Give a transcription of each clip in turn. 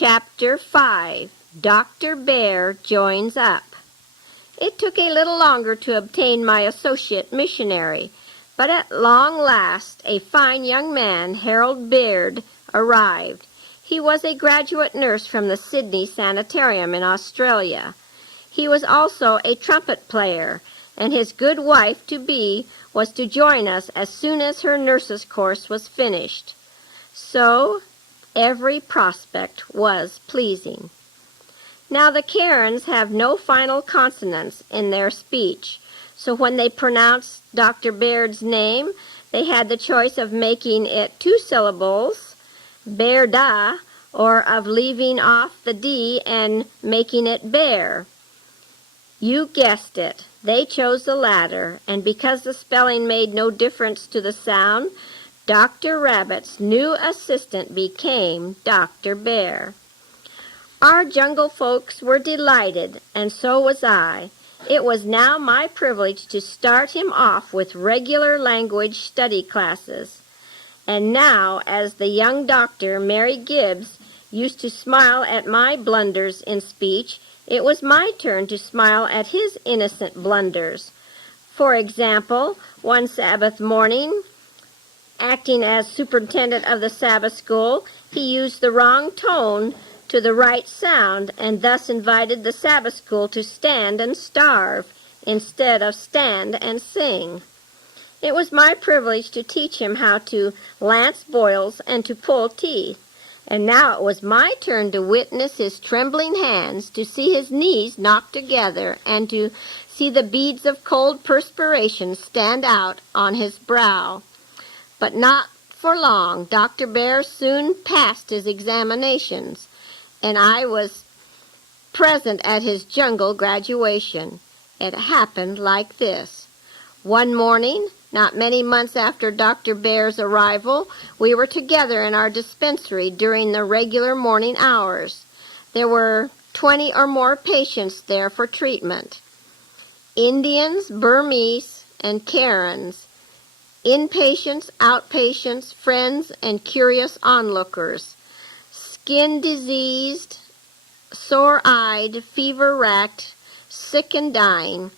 Chapter 5. Dr. Bear Joins Up. It took a little longer to obtain my associate missionary, but at long last a fine young man, Harold Beard, arrived. He was a graduate nurse from the Sydney Sanitarium in Australia. He was also a trumpet player, and his good wife-to-be was to join us as soon as her nurse's course was finished. So, every prospect was pleasing. Now the Karens have no final consonants in their speech, so when they pronounced Dr. Baird's name, they had the choice of making it 2 syllables, Bearda, or of leaving off the D and making it Bear. You guessed it. They chose the latter, and because the spelling made no difference to the sound, Dr. Rabbit's new assistant became Dr. Bear. Our jungle folks were delighted, and so was I. It was now my privilege to start him off with regular language study classes. And now, as the young doctor, Mary Gibbs, used to smile at my blunders in speech, it was my turn to smile at his innocent blunders. For example, one Sabbath morning, acting as superintendent of the Sabbath school, he used the wrong tone to the right sound and thus invited the Sabbath school to stand and starve instead of stand and sing. It was my privilege to teach him how to lance boils and to pull teeth, and now it was my turn to witness his trembling hands, to see his knees knock together, and to see the beads of cold perspiration stand out on his brow. But not for long. Dr. Bear soon passed his examinations, and I was present at his jungle graduation. It happened like this. One morning, not many months after Dr. Bear's arrival, we were together in our dispensary during the regular morning hours. There were 20 or more patients there for treatment. Indians, Burmese, and Karens. Inpatients, outpatients, friends, and curious onlookers. Skin-diseased, sore-eyed, fever-racked, sick and dying.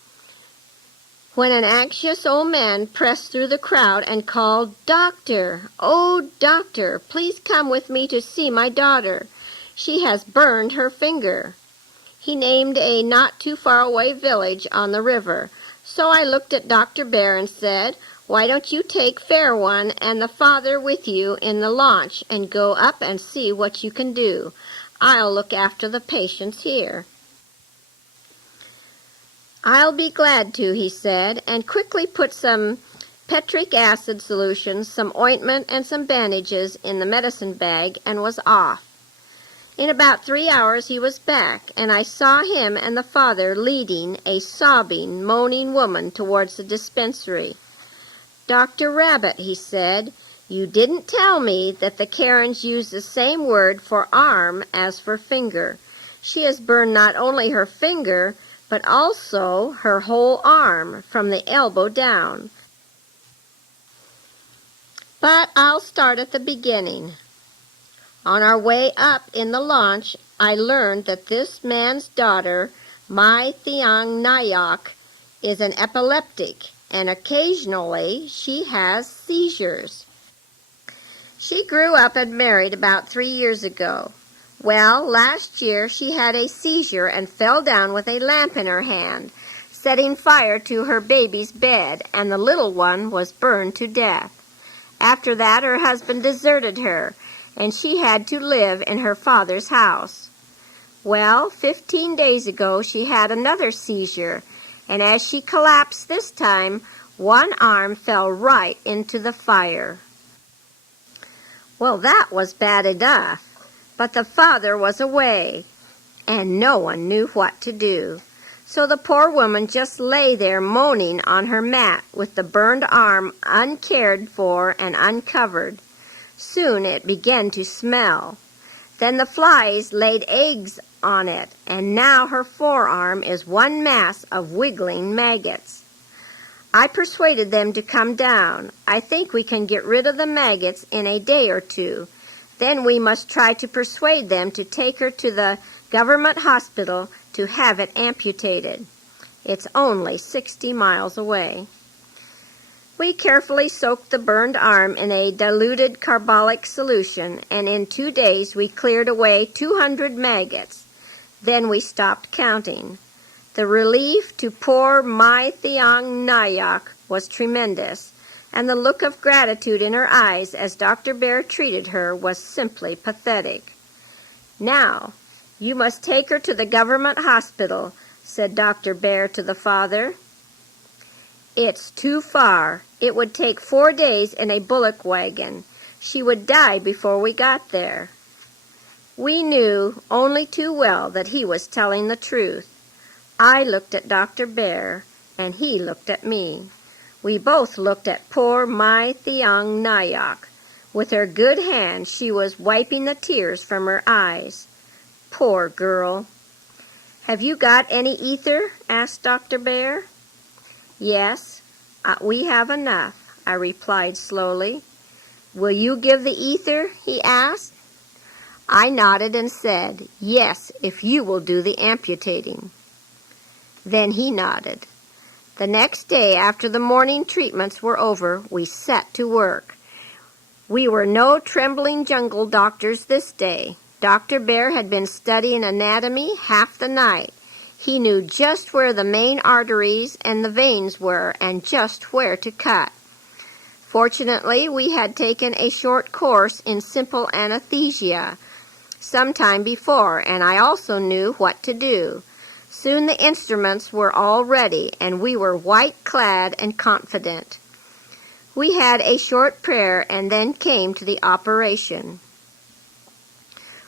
When an anxious old man pressed through the crowd and called, "Doctor, oh, doctor, please come with me to see my daughter. She has burned her finger." He named a not-too-far-away village on the river. So I looked at Dr. Bear and said, "Why don't you take Fair One and the father with you in the launch and go up and see what you can do? I'll look after the patients here." "I'll be glad to," he said, and quickly put some petric acid solution, some ointment, and some bandages in the medicine bag and was off. In about 3 hours he was back, and I saw him and the father leading a sobbing, moaning woman towards the dispensary. "Dr. Rabbit," he said, "you didn't tell me that the Karens use the same word for arm as for finger. She has burned not only her finger, but also her whole arm from the elbow down. But I'll start at the beginning. On our way up in the launch, I learned that this man's daughter, Mai Thiang Nayak, is an epileptic, and occasionally she has seizures. She grew up and married about 3 years ago. Well, last year she had a seizure and fell down with a lamp in her hand, setting fire to her baby's bed, and the little one was burned to death. After that, her husband deserted her, and she had to live in her father's house. Well, 15 days ago she had another seizure, and as she collapsed this time, one arm fell right into the fire. Well, that was bad enough, but the father was away, and no one knew what to do. So the poor woman just lay there moaning on her mat with the burned arm uncared for and uncovered. Soon it began to smell. Then the flies laid eggs on it, and now her forearm is one mass of wiggling maggots. I persuaded them to come down. I think we can get rid of the maggots in a day or 2. Then we must try to persuade them to take her to the government hospital to have it amputated. It's only 60 miles away. We carefully soaked the burned arm in a diluted carbolic solution, and in 2 days we cleared away 200 maggots. Then we stopped counting. The relief to poor Mai Thiang Nayak was tremendous, and the look of gratitude in her eyes as Dr. Bear treated her was simply pathetic. "Now, you must take her to the government hospital," said Dr. Bear to the father. "It's too far. It would take 4 days in a bullock wagon. She would die before we got there." We knew only too well that he was telling the truth. I looked at Dr. Bear, and he looked at me. We both looked at poor Mai Thiang Nayak. With her good hand she was wiping the tears from her eyes. Poor girl. "Have you got any ether?" asked Dr. Bear. "Yes, we have enough," I replied slowly. "Will you give the ether?" he asked. I nodded and said, "Yes, if you will do the amputating." Then he nodded. The next day, after the morning treatments were over, we set to work. We were no trembling jungle doctors this day. Dr. Bear had been studying anatomy half the night. He knew just where the main arteries and the veins were and just where to cut. Fortunately, we had taken a short course in simple anesthesia some time before, and I also knew what to do. Soon the instruments were all ready, and we were white-clad and confident. We had a short prayer and then came to the operation.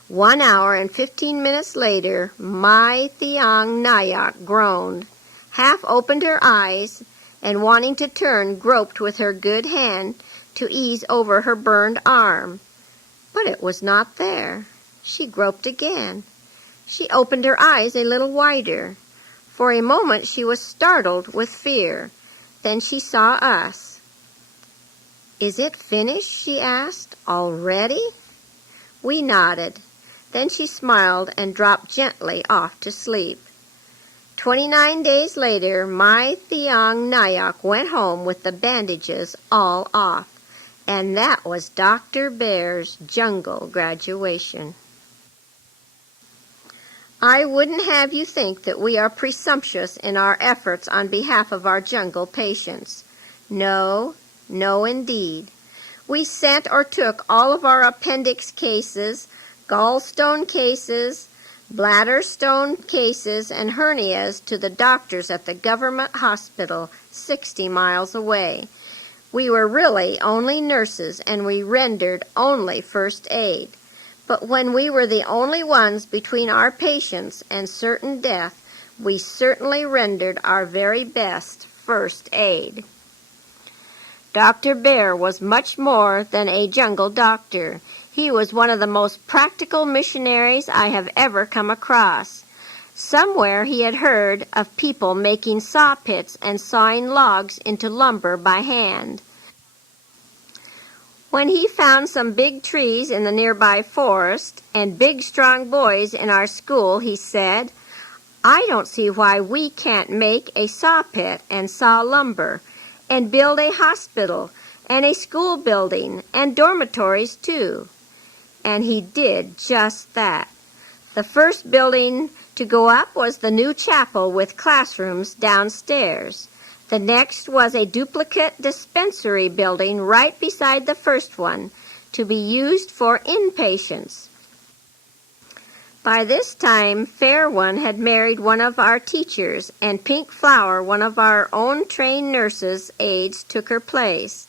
1 hour and 15 minutes later, Mai Thiang Nayak groaned, half opened her eyes, and wanting to turn, groped with her good hand to ease over her burned arm. But it was not there. She groped again. She opened her eyes a little wider. For a moment she was startled with fear. Then she saw us. "Is it finished?" she asked. "Already?" We nodded. Then she smiled and dropped gently off to sleep. 29 days later, Mai Thiang Nayak went home with the bandages all off. And that was Dr. Bear's jungle graduation. I wouldn't have you think that we are presumptuous in our efforts on behalf of our jungle patients. No, no indeed. We sent or took all of our appendix cases, gallstone cases, bladder stone cases, and hernias to the doctors at the government hospital 60 miles away. We were really only nurses, and we rendered only first aid. But when we were the only ones between our patients and certain death, we certainly rendered our very best first aid. Dr. Bear was much more than a jungle doctor. He was one of the most practical missionaries I have ever come across. Somewhere he had heard of people making saw pits and sawing logs into lumber by hand. When he found some big trees in the nearby forest and big strong boys in our school, he said, "I don't see why we can't make a saw pit and saw lumber and build a hospital and a school building and dormitories too." And he did just that. The first building to go up was the new chapel with classrooms downstairs. The next was a duplicate dispensary building right beside the first one to be used for inpatients. By this time, Fair One had married one of our teachers, and Pink Flower, one of our own trained nurses' aides, took her place.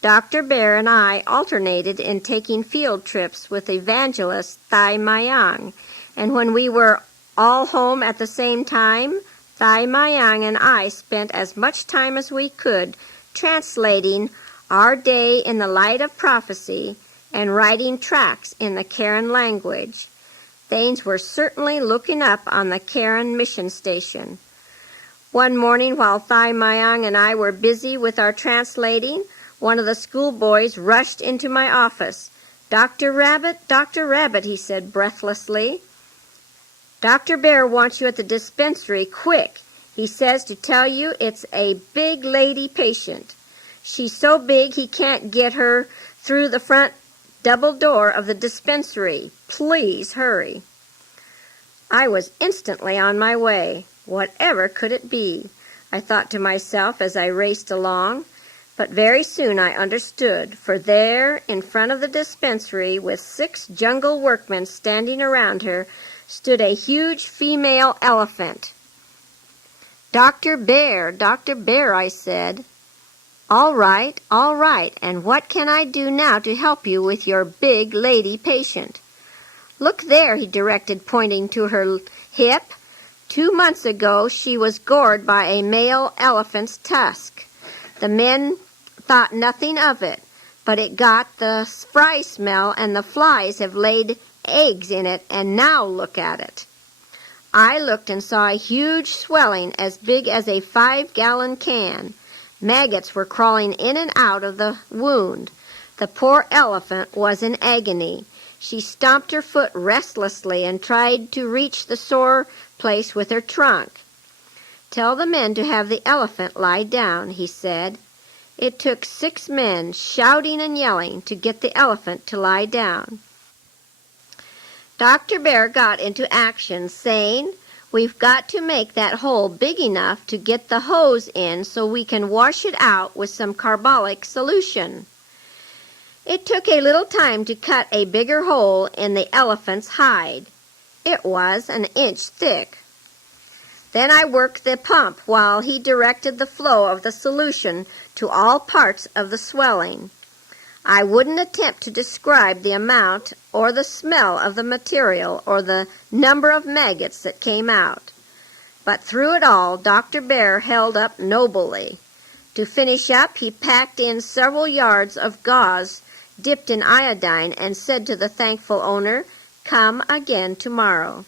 Dr. Bear and I alternated in taking field trips with evangelist Thai Mayang, and when we were all home at the same time, Thai Mayang and I spent as much time as we could translating Our Day in the Light of Prophecy and writing tracts in the Karen language. Things were certainly looking up on the Karen mission station. One morning while Thai Mayang and I were busy with our translating, one of the schoolboys rushed into my office. Dr. Rabbit," he said breathlessly. "Dr. Bear wants you at the dispensary, quick. He says to tell you it's a big lady patient. She's so big he can't get her through the front double door of the dispensary. Please hurry." I was instantly on my way. Whatever could it be? I thought to myself as I raced along. But very soon I understood, for there, in front of the dispensary, with 6 jungle workmen standing around her, stood a huge female elephant. Dr. Bear, I said. All right, and what can I do now to help you with your big lady patient?" "Look there," he directed, pointing to her hip. 2 months ago she was gored by a male elephant's tusk. The men thought nothing of it, but it got the fry smell, and the flies have laid eggs in it, and now look at it." I looked and saw a huge swelling as big as a 5-gallon can. Maggots were crawling in and out of the wound. The poor elephant was in agony. She stomped her foot restlessly and tried to reach the sore place with her trunk. "Tell the men to have the elephant lie down," he said. It took 6 men, shouting and yelling, to get the elephant to lie down. Dr. Bear got into action, saying, "We've got to make that hole big enough to get the hose in so we can wash it out with some carbolic solution." It took a little time to cut a bigger hole in the elephant's hide. It was an inch thick. Then I worked the pump while he directed the flow of the solution to all parts of the swelling. I wouldn't attempt to describe the amount or the smell of the material or the number of maggots that came out. But through it all, Dr. Bear held up nobly. To finish up, he packed in several yards of gauze dipped in iodine and said to the thankful owner, "Come again tomorrow."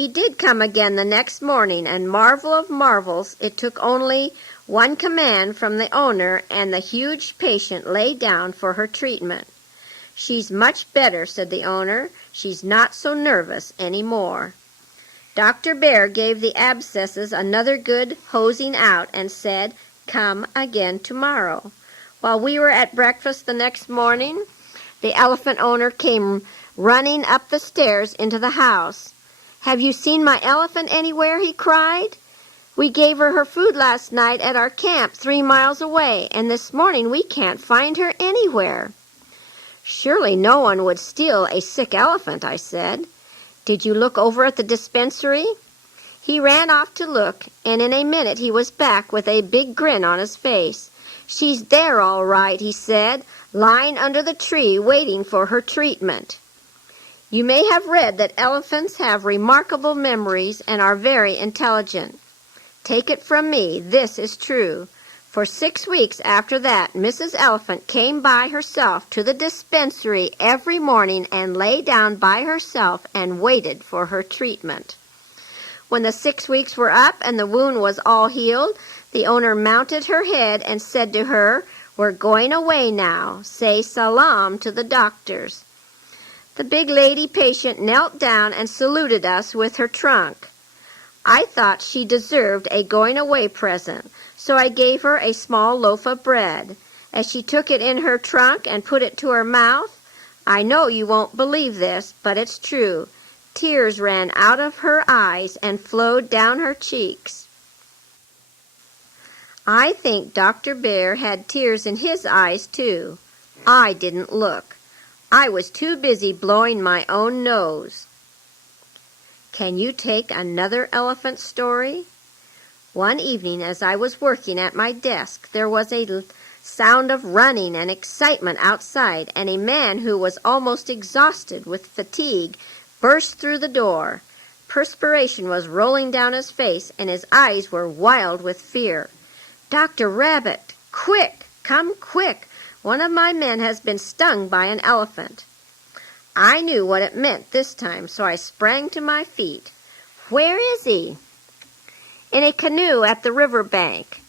He did come again the next morning, and marvel of marvels, it took only one command from the owner, and the huge patient lay down for her treatment. "She's much better," said the owner. "She's not so nervous any more." Dr. Bear gave the abscesses another good hosing out and said, "Come again tomorrow." While we were at breakfast the next morning, the elephant owner came running up the stairs into the house. "Have you seen my elephant anywhere?" he cried. "We gave her food last night at our camp 3 miles away, and this morning we can't find her anywhere." "Surely no one would steal a sick elephant," I said. "Did you look over at the dispensary?" He ran off to look, and in a minute he was back with a big grin on his face. "She's there all right," he said, "lying under the tree waiting for her treatment." You may have read that elephants have remarkable memories and are very intelligent. Take it from me, this is true. For 6 weeks after that, Mrs. Elephant came by herself to the dispensary every morning and lay down by herself and waited for her treatment. When the 6 weeks were up and the wound was all healed, the owner mounted her head and said to her, "We're going away now. Say salam to the doctors." The big lady patient knelt down and saluted us with her trunk. I thought she deserved a going-away present, so I gave her a small loaf of bread. As she took it in her trunk and put it to her mouth, I know you won't believe this, but it's true. Tears ran out of her eyes and flowed down her cheeks. I think Dr. Bear had tears in his eyes, too. I didn't look. I was too busy blowing my own nose. Can you take another elephant story? One evening as I was working at my desk, there was a sound of running and excitement outside, and a man who was almost exhausted with fatigue burst through the door. Perspiration was rolling down his face, and his eyes were wild with fear. "Dr. Rabbit, quick! Come quick! One of my men has been stung by an elephant." I knew what it meant this time, so I sprang to my feet. "Where is he?" "In a canoe at the river bank."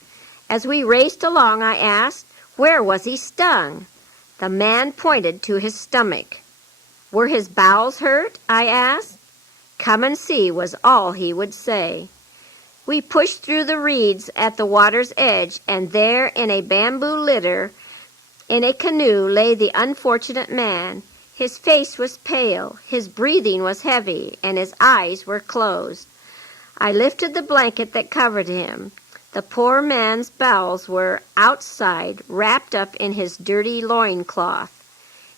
As we raced along, I asked, "Where was he stung?" The man pointed to his stomach. "Were his bowels hurt?" I asked. "Come and see," was all he would say. We pushed through the reeds at the water's edge, and there in a bamboo litter in a canoe lay the unfortunate man. His face was pale, his breathing was heavy, and his eyes were closed. I lifted the blanket that covered him. The poor man's bowels were outside, wrapped up in his dirty loincloth.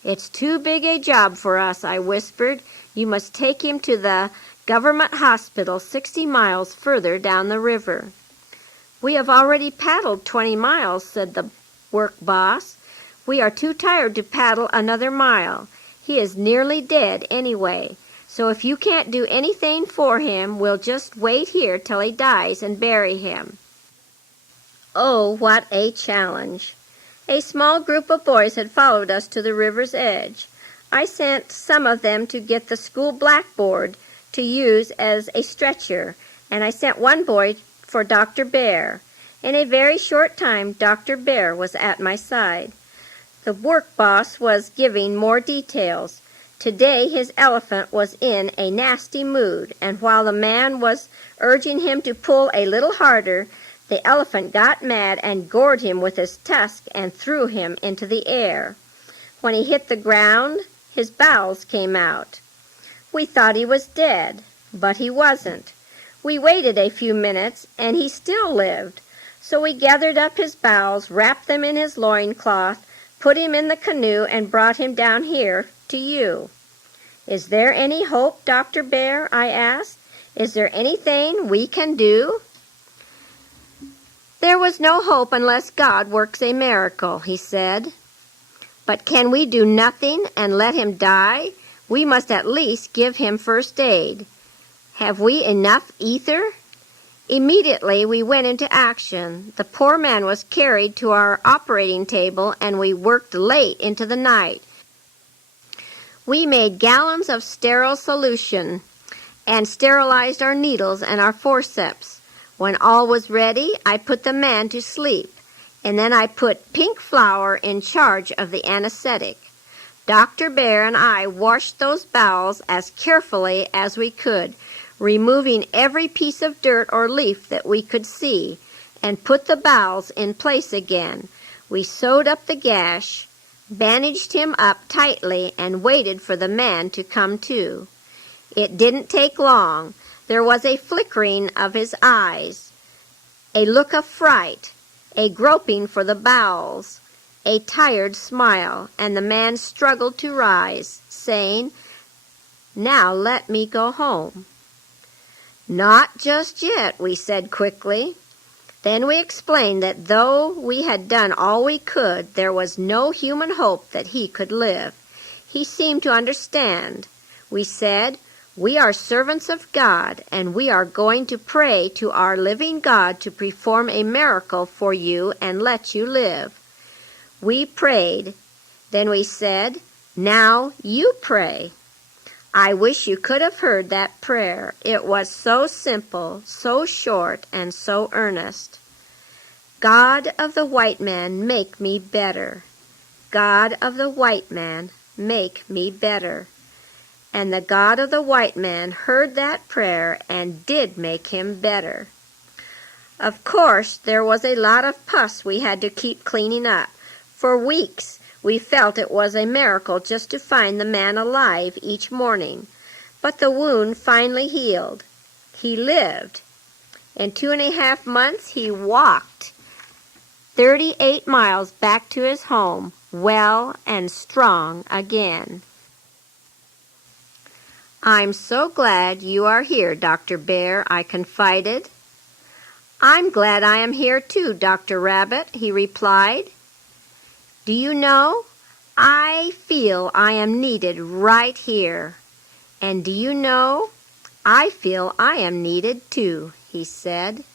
"It's too big a job for us," I whispered. "You must take him to the government hospital 60 miles further down the river." "We have already paddled 20 miles, said the work boss. "We are too tired to paddle another mile. He is nearly dead anyway. So if you can't do anything for him, we'll just wait here till he dies and bury him." Oh, what a challenge! A small group of boys had followed us to the river's edge. I sent some of them to get the school blackboard to use as a stretcher, and I sent one boy for Dr. Bear. In a very short time, Dr. Bear was at my side. The work boss was giving more details. Today his elephant was in a nasty mood, and while the man was urging him to pull a little harder, the elephant got mad and gored him with his tusk and threw him into the air. When he hit the ground, his bowels came out. We thought he was dead, but he wasn't. We waited a few minutes, and he still lived. So we gathered up his bowels, wrapped them in his loincloth, put him in the canoe, and brought him down here to you. "Is there any hope, Dr. Bear?" I asked. "Is there anything we can do?" "There was no hope unless God works a miracle," he said. "But can we do nothing and let him die? We must at least give him first aid. Have we enough ether?" Immediately we went into action. The poor man was carried to our operating table, and we worked late into the night. We made gallons of sterile solution and sterilized our needles and our forceps. When all was ready, I put the man to sleep, and then I put Pink Flower in charge of the anesthetic. Dr. Bear and I washed those bowels as carefully as we could, removing every piece of dirt or leaf that we could see, and put the bowels in place again. We sewed up the gash, bandaged him up tightly, and waited for the man to come to. It didn't take long. There was a flickering of his eyes, a look of fright, a groping for the bowels, a tired smile, and the man struggled to rise, saying, "Now let me go home." "Not just yet," we said quickly. Then we explained that though we had done all we could, there was no human hope that he could live. He seemed to understand. We said, "We are servants of God, and we are going to pray to our living God to perform a miracle for you and let you live." We prayed. Then we said, "Now you pray." I wish you could have heard that prayer. It was so simple, so short, and so earnest. "God of the white man, make me better. God of the white man, make me better." And the God of the white man heard that prayer and did make him better. Of course, there was a lot of pus we had to keep cleaning up. For weeks, we felt it was a miracle just to find the man alive each morning. But the wound finally healed. He lived. In 2.5 months, he walked 38 miles back to his home, well and strong again. "I'm so glad you are here, Dr. Bear," I confided. "I'm glad I am here too, Dr. Rabbit," he replied. "Do you know, I feel I am needed right here. And do you know, I feel I am needed too," he said.